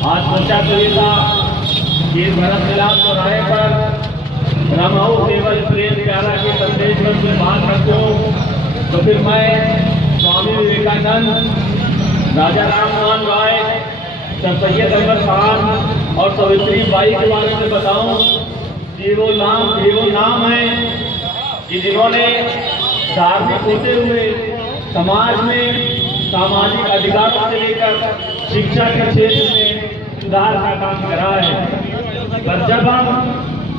आज सोचा तो ये था कि भरत मिलाप चौराहे पर रमाऊ केवल प्रेम प्यारा के संदेश पर कुछ बात रखूं, तो फिर मैं स्वामी विवेकानंद, राजा राम मोहन राय, सर सैयद अकबर खान और सावित्री बाई के बारे में बताऊं। ये वो नाम है कि जिन्होंने धार्मिक होते हुए समाज में सामाजिक अधिकारों से लेकर शिक्षा के क्षेत्र में सुधार का काम करा है। पर जब हम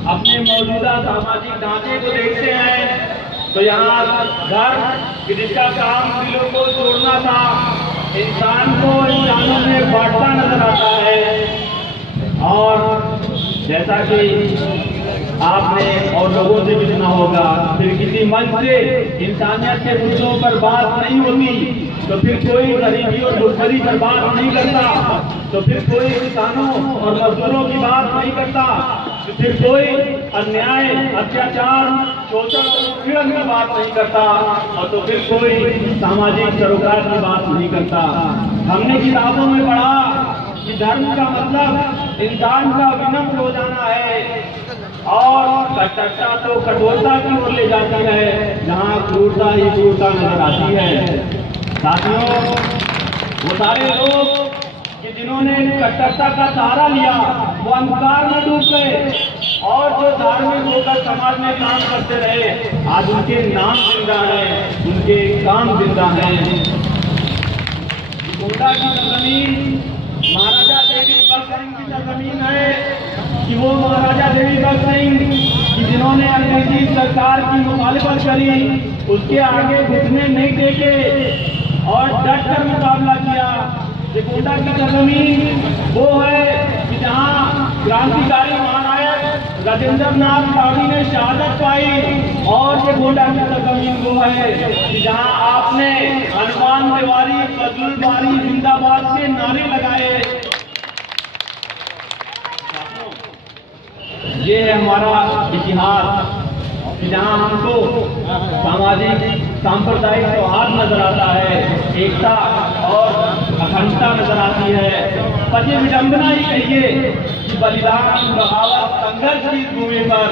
अपने मौजूदा सामाजिक ढांचे को देखते हैं तो यहाँ घर जिसका काम दिलों को जोड़ना था, इंसान को इंसानों में बांटता नजर आता है। और जैसा कि आपने और लोगों से भी सुना होगा, फिर किसी मंच से इंसानियत के मुद्दों पर बात नहीं होती तो फिर कोई गरीबी और भुखमरी पर बात नहीं करता, तो फिर कोई किसानों और मजदूरों की बात नहीं करता, तो फिर कोई अन्याय, अत्याचार, शोषण, उत्पीड़न की बात नहीं करता, और तो फिर कोई सामाजिक सरोकार की बात नहीं करता। हमने किताबों में पढ़ा कि धर्म का मतलब इंसान का विनम्र हो जाना है, और कट्टरता तो कठोरता की ओर ले जाती है, जहाँ क्रूरता ही क्रूरता नजर आती है। साथियों, वो सारे लोग कि जिन्होंने कट्टरता का सहारा लिया वो अंधकार में डूब गए, और जो धार्मिक होकर समाज में काम करते रहे आज उनके नाम जिंदा है, उनके काम जिंदा है। गोंडा की जमीन महाराजा देवी भक्त सिंह की जमीन है कि वो महाराजा देवी भक्त सिंह कि जिन्होंने अंग्रेजी सरकार की मुखालिफत करी, उसके आगे घुटने नहीं टेके और डट कर मुकाबला किया। ये गोंडा की जमीन वो है कि जहाँ क्रांतिकारी महानायक राजेंद्र नाथ गांधी ने शहादत पाई, और ये गोंडा की जमीन वो है कि जहाँ आपने हनुमान तिवारी, फजलुल बारी जिंदाबाद के नारे लगाए। ये है हमारा इतिहास, जहाँ हमको सामाजिक सांप्रदायिक सौहार्द नजर आता है, एकता और अखंडता नजर आती है। पर ये विडंबना ही कहिए कि बलिदान, बगावत, संघर्ष की भूमि पर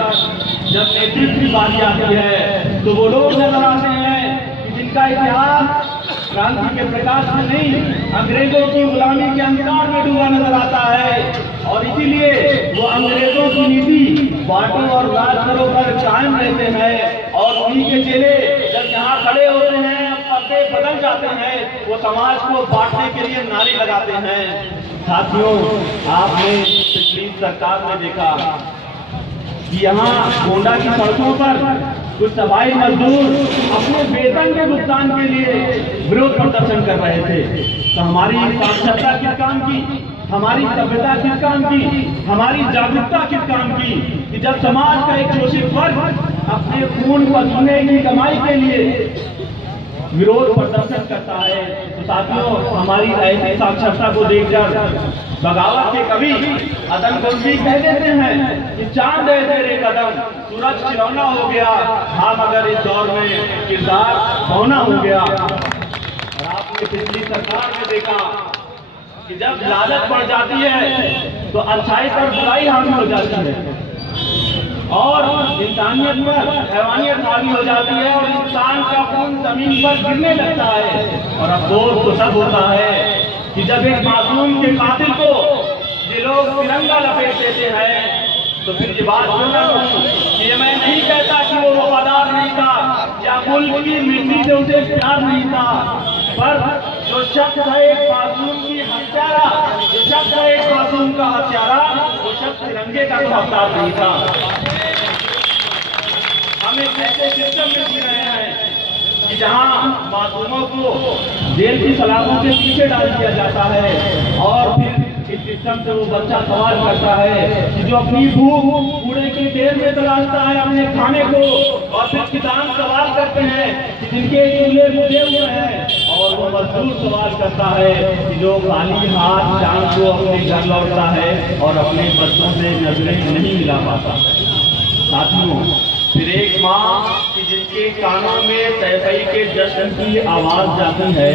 जब नेतृत्व की बारी आती है तो वो लोग नजर आते हैं कि जिनका इतिहास क्रांति के प्रकाश में नहीं, अंग्रेजों की गुलामी के अंधकार में डूबा नजर आता है। और इसीलिए वो अंग्रेजों की नीति बांटो और राज करो पर कायम रहते हैं, और उन्हीं के चेले जब यहाँ खड़े होते हैं, पर्दे बदल जाते हैं, वो समाज को बांटने के लिए नारे लगाते हैं। साथियों, आपने पिछली सरकार में देखा कि यहाँ गोंडा की सड़कों पर कुछ सफाई मजदूर अपने वेतन के भुगतान के लिए विरोध प्रदर्शन कर रहे थे। तो हमारी साक्षरता किस काम की, हमारी सभ्यता किस काम की, हमारी जागरूकता किस काम की कि जब समाज का एक शोषित वर्ग अपने खून पसीने की कमाई के लिए विरोध प्रदर्शन करता है। तो साथियों, हमारी ऐसी साक्षरता को देखकर बगावत के कवि अदन गोल्डी कह देते हैं कि चांद है तेरे कदम, सूरज खिलौना हो गया, हाँ मगर इस दौर में किरदार होना हो गया। और आपने पिछली सरकार में देखा कि जब लालच बढ़ जाती है तो अच्छाई पर बुराई हावी हो जाती है, और इंसानियत पर हैवानियत हावी हो जाती है, और इंसान का खून जमीन पर गिरने लगता है। और अफसोस तो तब होता है कि जब एक मासूम के कातिल को ये लोग तिरंगा लपेट देते हैं, तो फिर ये बात बोलना कि ये मैं नहीं कहता कि वो वफादार नहीं था या मुल्क की मिट्टी से उसे प्यार नहीं था, पर जो शख्स है एक मासूम की हत्यारा, जो शख्स है एक मासूम का हत्यारा, वो शख्स तिरंगे का तो हकदार नहीं था। हम एक ऐसे सिस्टम में जी रहे हैं कि जहां मासूमों को जेल की सलाखों के पीछे डाल दिया जाता है, और फिर इस सिस्टम से वो बच्चा सवाल करता है कि जो अपनी भूख कूड़े की ढेर में तलाशता है अपने खाने को, और फिर किसान सवाल करते हैं कि जिनके चूल्हे बुझे हुए हैं, और वो मजदूर सवाल करता है कि जो खाली हाथ शाम को अपने घर लौटता है और अपने बच्चों से नजरें नहीं मिला पाता। साथियों, फिर एक माँ कि जिनके कानों में तैफई के जश्न की आवाज जाती है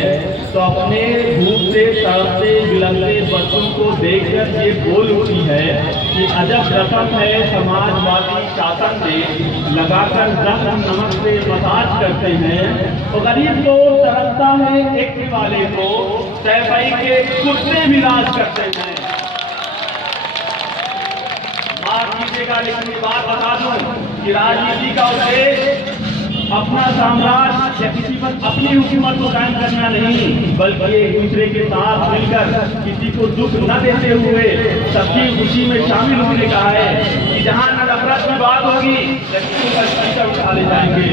तो अपने धूप से सड़ते बिलखते बच्चों को देखकर ये बोल उठी है कि अजब रकम है समाजवादी शासन से लगाकर जख्म नमक से मसाज करते हैं और गरीब को तरसता है एक वाले को तैफई के कुत्ते भी राज करते हैं। माफ कीजिएगा लेकिन ये बात बता दूं कि राजनीति का उद्देश्य अपना साम्राज्य या किसी पर अपनी हुकूमत को कायम करना नहीं, बल्कि एक दूसरे के साथ मिलकर किसी को दुख न देते हुए सबकी खुशी में शामिल होने का है कि जहां न नफरत में बात होगी लेकिन उठा ले जाएंगे।